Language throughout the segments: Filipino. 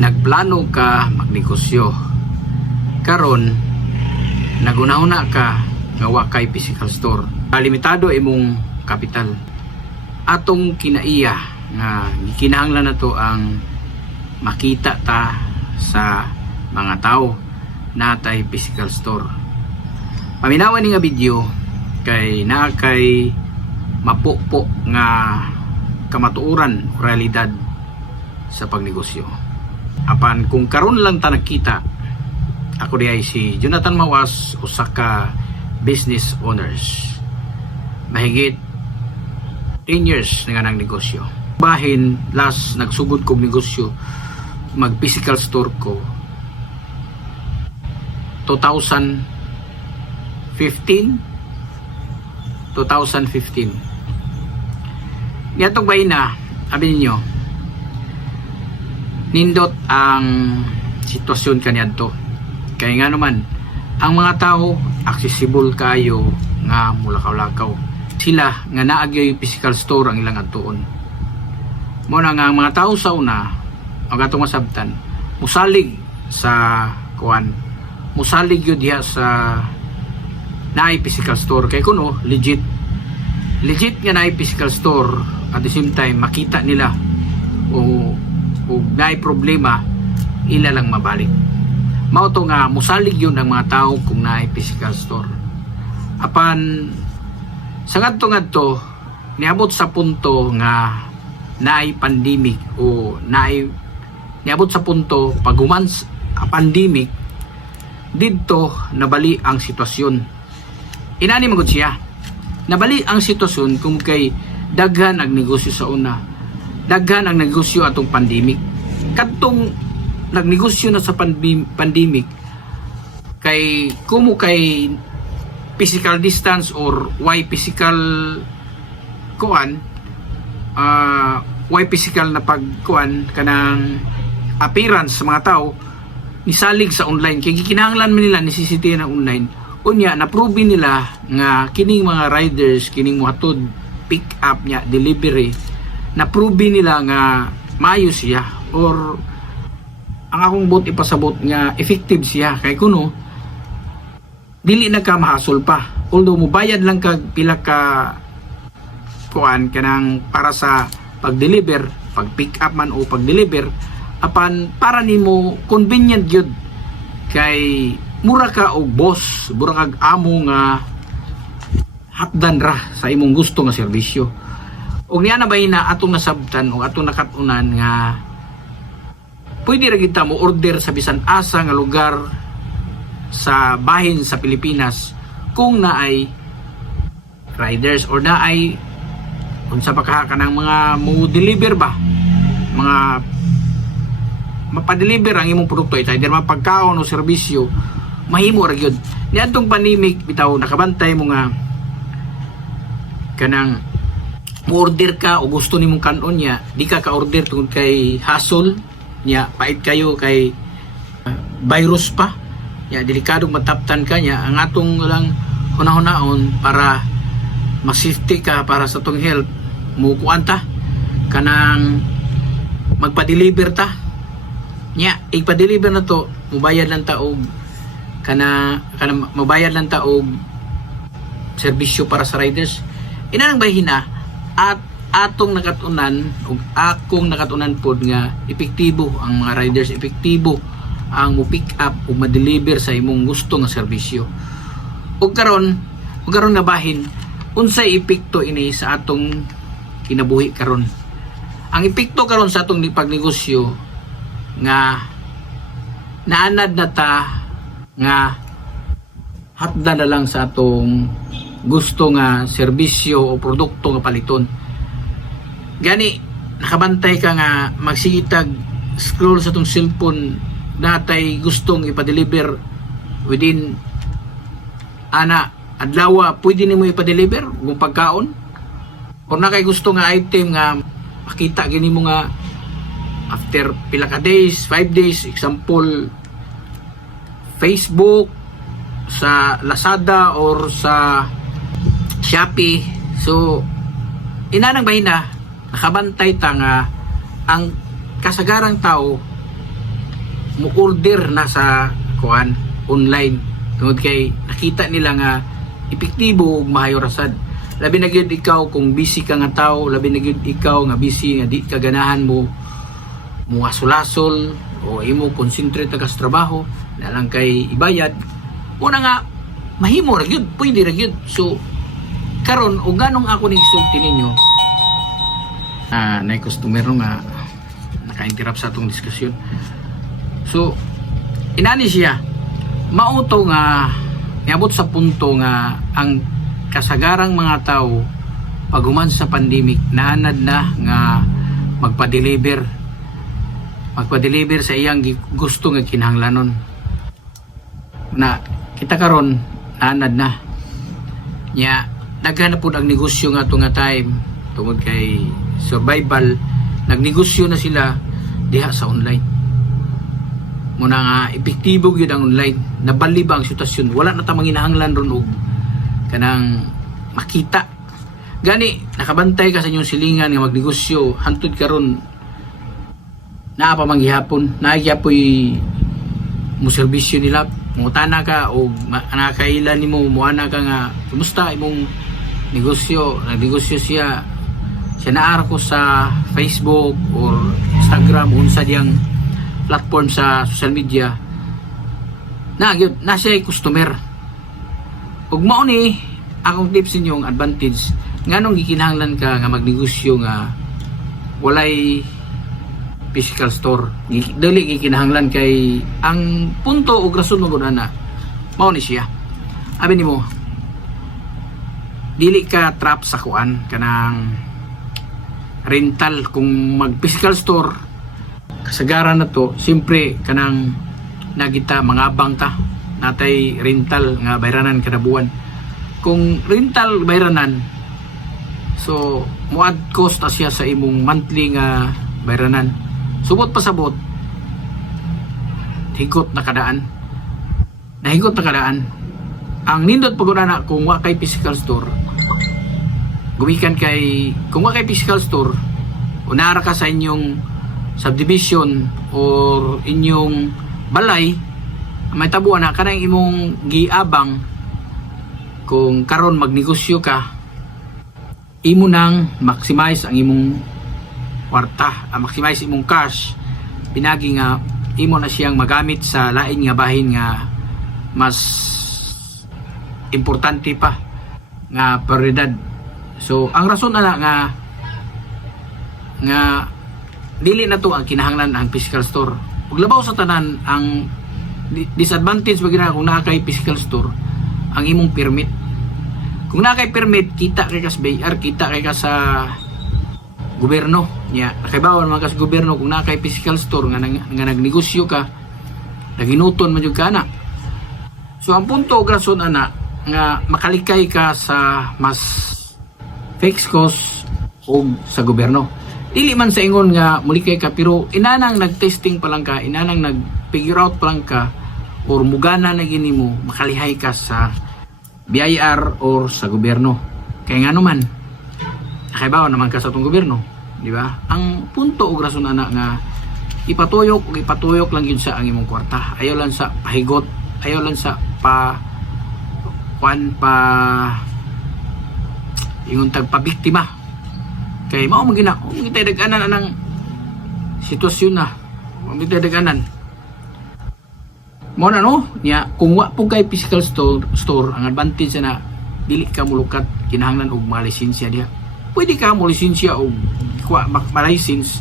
nagplano ka magnegosyo, karon nagunahuna ka nga wa kay physical store, limitado imong kapital, atong kinaiya nga gikinahanglan nato ang makita ta sa mga tao natay physical store. Paminawan ni nga video kay naa kay mapukpo nga kamatuoran o realidad sa pagnegosyo. Apan kung karon lang ta nakita, ako di ay si Jonathan Mawas, usa ka business owners. Mahigit 10 years na nga ng negosyo. Bahin, last nagsugod kong negosyo, mag physical store ko 2015. Niyatong bahin na, sabi ninyo, nindot ang sitwasyon kaniadto. Kaya nga naman, ang mga tao accessible kayo nga mulakaw-lakaw. Sila nga naagyo yung physical store ang ilang adtuon. Muna nga ang mga tao sa una, ang atong masabtan, musalig sa kuan, musalig yun diha sa naay physical store. Kaya kuno, legit nga naay physical store, at the same time, makita nila o naay problema, ila lang mabalik. Mao to nga musalig yun ang mga tao kung naay physical store. Apan sa ngadto niabot sa punto nga naay pandemic o niabot sa punto pag humans a pandemic, didto nabali ang sitwasyon. Inani magud siya, nabali ang sitwasyon kung kay daghan ang negosyo sa una, daghan ang negosyo atong pandemic. Kadtong nagnegosyo na sa pandemic, kay kumo kay physical distance or why physical kuan, why physical na pagkuan kanang appearance sa mga tao, nisalig sa online. Kay gikinahanglan man nila necessity ng online. Unya na-prove nila nga kining mga riders, kining mohatod pick up nya delivery, na-prove nila nga maayo siya, or ang akong bot ipasabot nga effective siya. Kay kuno dili na ka mahasol pa, although mubayad lang kag pila ka kuan kanang para sa pag-deliver, pag-pick up man o pag-deliver, apan para nimo convenient gyud, kay mura ka og boss, mura kag amo nga hakdan ra sa imong gusto nga serbisyo. Og niya na bahin na atong nasabtan o atong nakatunan nga pwede ra kita mo order sa bisan asa nga lugar sa bahin sa Pilipinas kung naay riders or naay unsa pa ka kanang mga mo deliver ba, mga mapadeliver ang imong produkto, either mapagkaon o serbisyo, mahimo ra gyud. Niadtong pandemic bitaw nakabantay mo nga kanang mo order ka o gusto nimong kanon niya, di ka order tungod kay hassle niya, pait kayo kay virus pa ya, delikadong mataptan ka niya. Ang atong lang hunahon para masafety ka para sa tong health, mukuan ta kanang magpa-deliver ta niya, ipa-deliver na to, mubayad lang ta og mubayad lang ta og serbisyo para sa riders. Inanang bahina at atong nakatunan ug akong nakatunan pod nga epektibo ang mga riders, epektibo ang mo pick up ug ma-deliver sa imong gusto nga serbisyo. Ug karon nga bahin, unsay epekto ini sa atong kinabuhi karon? Ang epekto karon sa atong pagnegosyo nga naanad na ta nga hatda na lang sa atong gusto nga serbisyo o produkto nga paliton. Gani nakabantay ka nga magsigitag scroll sa tong cellphone, natay gustong ipa-deliver within adlaw, pwede nimo ipa-deliver kung pagkaon, o na kay gusto nga item nga makita gini mo nga after pila ka days, 5 days, example Facebook, sa Lazada or sa Shopee. So inanang bahina nakabantay ta nga ang kasagarang tao mo order na sa kuan online tungod kay nakita nila nga epektibo ug maayo rasad. Labi na gyud ikaw kung busy ka nga tao, labi na gyud ikaw nga busy nga di ka ganahan mo asol-asol o imo concentrate ka sa trabaho na lang kay ibayad. Una nga mahimo ra gyud, pwede ra gyud. So karon og ganong ako ning sulti ninyo na customer nga naka-interrupt sa atong diskusyon. So inani siya mauto nga niabot sa punto nga ang kasagarang mga tao pag human sa pandemic naanad na nga magpa-deliver sa iyang gusto nga kinahanglanon na kita karon naanad na nya daghan na pud ang negosyo nga nga time tungod kay survival. Nagnegosyo na sila diha sa online. Muna nga epektibo gyud ang online, nabali ba ang sitwasyon, wala na ta manginahanglan ron og kanang makita gani nakabantay ka sa inyong silingan nga magnegosyo hantud karon naa pa manggihapon nagyapoy mo serbisyo nila mutana ka o nakailan nimo muana ka nga kumusta imong negosyo. Nagnegosyo siya naar ko sa Facebook or Instagram unsa diyang platform sa social media na gyud na siya customer. Ug mao ni akong tips ninyong advantage nganong gikinahanglan ka nga magnegosyo nga walay physical store. Dili gikinahanglan kay ang punto ug rason mo na mao ni siya. Abi nimo dili ka trap sa kuan kanang rental. Kung mag physical store kasagaran na to siyempre kanang nagita mangabang ta natay rental nga bayranan kada buwan. Kung rental bayranan so muad cost siya sa imong monthly nga bayranan. Subot pasabot higot na kadaan ang nindot paguna kung wa kay physical store gumikan kay kung wa kay physical store unara ka sa inyong subdivision or inyong balay may tabuan na kanang imong giabang. Kung karon magnegosyo ka imo nang maximize ang imong kwarta, maximize imong cash pinagi nga imo na siyang magamit sa lain nga bahin nga mas importante pa nga prioridad. So ang rason na nga dili na to ang kinahanglan ang physical store. Ug labaw sa tanan ang disadvantage bagina kung naa kay physical store ang imong permit. Kung naa kay permit kita kay kas BR, kita kay ka sa gobyerno nya nakaibawan man kas gobyerno. Kung naa kay physical store nga nagnegosyo ka naginuton man jud kana. So ang punto ug rason ana nga makalikay ka sa mas fixed cost o sa gobyerno. Dili man sa ingon nga mulikay ka pero inanang nagtesting pa lang ka, inanang nag-figure out pa lang ka or mugana na gini mo makalihay ka sa BIR or sa gobyerno. Kaya nga naman nakaibawa naman ka sa itong gobyerno, di ba? Ang punto o rason ana nga ipatuyok lang yun sa ang imong kwarta. Ayaw lang sa pahigot, ayaw lang sa ingon tagpabiktima. Kay mao magina tay daganan anang sitwasyon na magitay daganan mo na no nya kung wa po kay physical store ang advantage na dili ka mulukat kinahanglan og mga lisensya diha. Pwede ka mo lisensya og kuha ma-license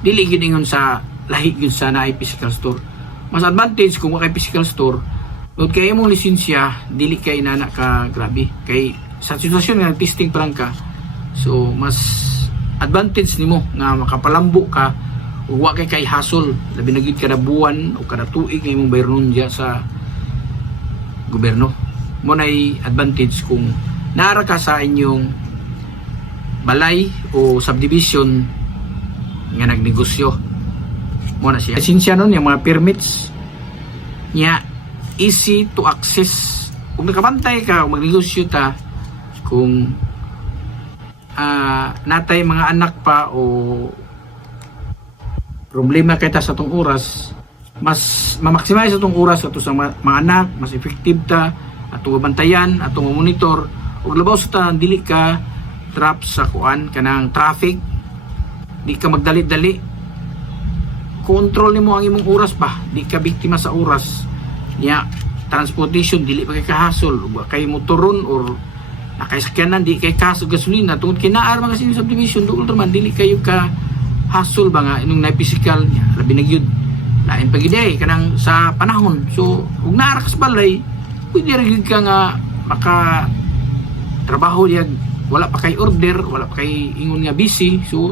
dili gid ingon sa lahi gyud sa naay physical store. Mas advantage kung wa kay physical store ug kay imong lisensya dili kay nana ka grabe kay sa sitwasyon nga testing pa lang ka. So mas advantage nimo nga makapalambo ka ug wa kay hassle labi na gid kada buwan o kada tuig nga imong bayron diya sa gobyerno. Mo nay advantage kung naara ka sa inyong balay o subdivision nga nagnegosyo. Mo na siya lisensya nun yung mga permits nya easy to access. Kung nakabantay ka kung magnegosyo ta kung natay mga anak pa o problema kita sa tong oras mas ma-maximize atong oras ato sa mga anak, mas effective ta atong bantayan, atong monitor, ug labaw sa ta dili ka trap sa kuan kanang traffic, di ka magdali-dali, control nimo ang imong oras ba, di ka biktima sa oras niya. Transportation dili pa kay kahasol, ug kay motoron or nakaisakyanan di kay kaso gasolina tungod kay naa mga sini subdivision dool man dili kayo ka hassle ba nga inong na physical niya labi na gyud lain pa giday kanang sa panahon. So ug naa ka sa balay pwede ra gyud ka nga maka trabaho diag wala pa kay order, wala pa kay ingon nga busy, so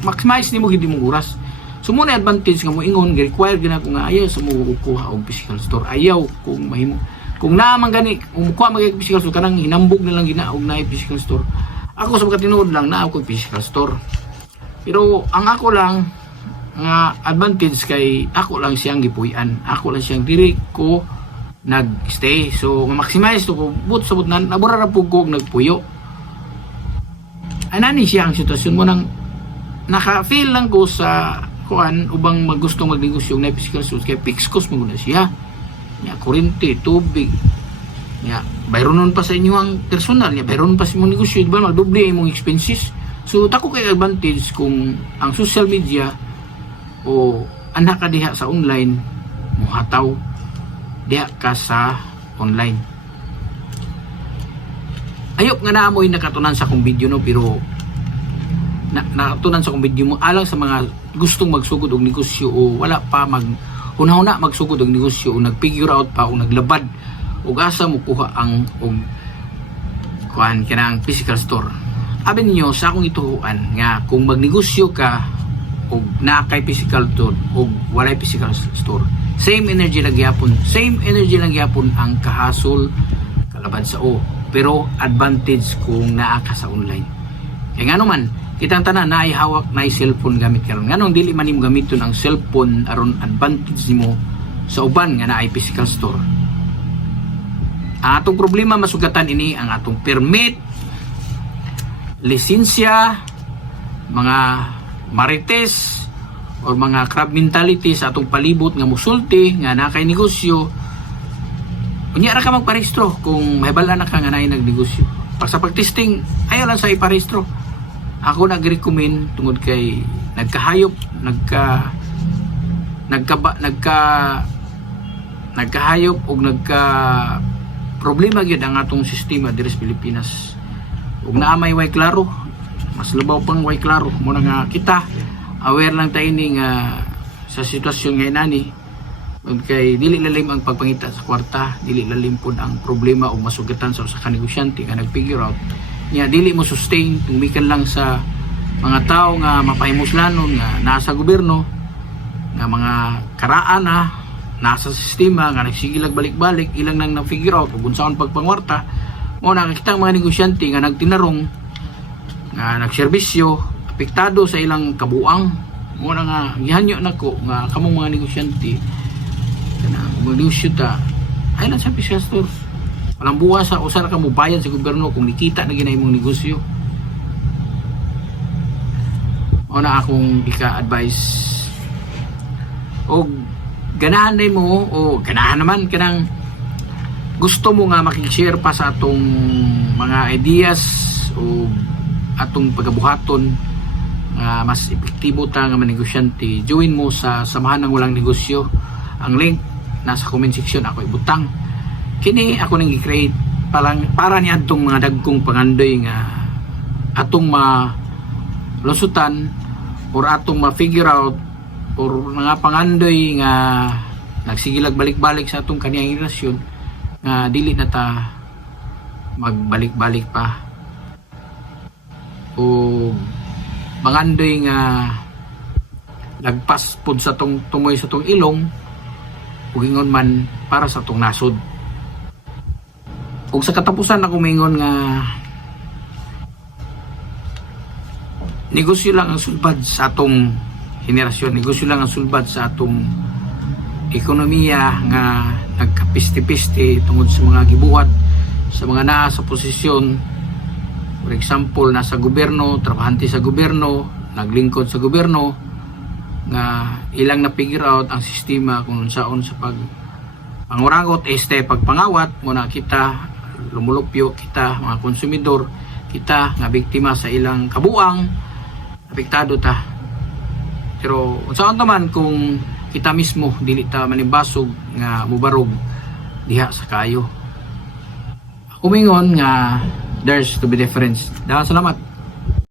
maximize nimo gid imong oras. So mo na advantage nga mo ingon require gina ko nga ayaw sa mo kuha og physical store, ayaw kung mahimo kung naman gani kung kuha mag physical store kanang hinambog na lang gina og na physical store. Ako sa pagkatinuod lang na ako physical store, pero ang ako lang nga advantage kay ako lang siyang gipuy-an, ako lang siyang diri ko nagstay, so ma-maximize to ko but sabot na nabura ra pug ko nagpuyo. Anani siya ang sitwasyon mo nang naka-feel lang ko sa kuan ubang magustong magnegosyo na physical store kay fixed cost mo na siya nya kuryente, tubig nya bayronon pa sa inyo ang personal nya bayronon pa sa imong negosyo, di ba magdoble imong expenses. So tako kay advantage kung ang social media o anak ka diha sa online mo hataw diha ka sa online. Ayop nga naamoy nakatunan sa akong video no, pero nakatunan sa akong video mo alang sa mga gustong magsugod og negosyo o wala pa una magsugod og negosyo o nag-figure out pa o naglabad o asa mo kuha ang og kuan kanang physical store. Abi ninyo sa akong ituhuan nga kung magnegosyo ka og naa kay physical store og walay physical store, same energy lang gyapon ang kahasol kalabad sa pero advantage kung naa ka sa online. Kaya nga naman kitang tanan na hawak na cellphone gamit karon, nganong dili man nimo gamiton ang cellphone aron advantage nimo sa uban nga naay physical store. Ang atong problema masugatan ini ang atong permit, lisensya, mga marites or mga crab mentality sa atong palibot nga musulti nga na kay negosyo. Unya ra ka magparehistro kung mahibalan na ka nga naay nagnegosyo. Pag sa pagtesting ayaw lang sa iparehistro. Ako nag-recommend tungod kay nagkahayop nagkahayop og problema gyud ang atong sistema diri sa Pilipinas. Ug naa may way klaro, mas labaw pang way klaro mo na nga kita aware lang tayo ni nga sa sitwasyon ngay nani kay dili lalim ang pagpangita sa kwarta, dili lalim pud ang problema o masugatan sa usa ka negosyante nga nag-figure out nya dili mo sustain tumikan lang sa mga tao nga mapahimuslanon nga nasa gobyerno nga mga karaan nasa sistema nga nagsigilag balik-balik ilang nang na-figure out kung saan pagpangwarta mo nakikita ang mga negosyante nga nagtinarong nga nagserbisyo apektado sa ilang kabuang mo na nga gihanyo nako nga kamong mga negosyante kana magnegosyo ta ay lang sa physical store walang buwas sa usar ka mo bayad sa gobyerno kung nikita na ginay mong negosyo. O na akong ika-advise o ganahan na mo o ganahan naman kanang gusto mo nga makishare pa sa atong mga ideas o atong pagabuhaton nga mas epektibo ta nga manegosyante, join mo sa samahan ng walang negosyo. Ang link nasa comment section ako ibutang. Kini ako nang i-create para ni atong mga dagkong pangandoy nga atong malusutan or atong ma-figure out or mga pangandoy nga nagsigilag balik-balik sa atong kaniyang relasyon nga dili na ta magbalik-balik pa o mangandoy nga lagpas pod sa tong tumoy sa tong ilong ug ingon man para sa tong nasod. Ug sa katapusan ako mingon nga negosyo lang ang sulbad sa atong henerasyon, negosyo lang ang sulbad sa atong ekonomiya nga nagkapiste-piste tungod sa mga gibuhat sa mga naa sa posisyon. For example, nasa gobyerno, trabahante sa gobyerno, naglingkod sa gobyerno, nga ilang na figure out ang sistema kung saon sa pag pangurangot este pagpangawat muna kita lumulupyo kita mga konsumidor kita nga biktima sa ilang kabuang apektado ta. Pero saan naman kung kita mismo dili ta manibasog nga mubarog diha sa kayo. Ako mingon nga there's to be difference. Salamat.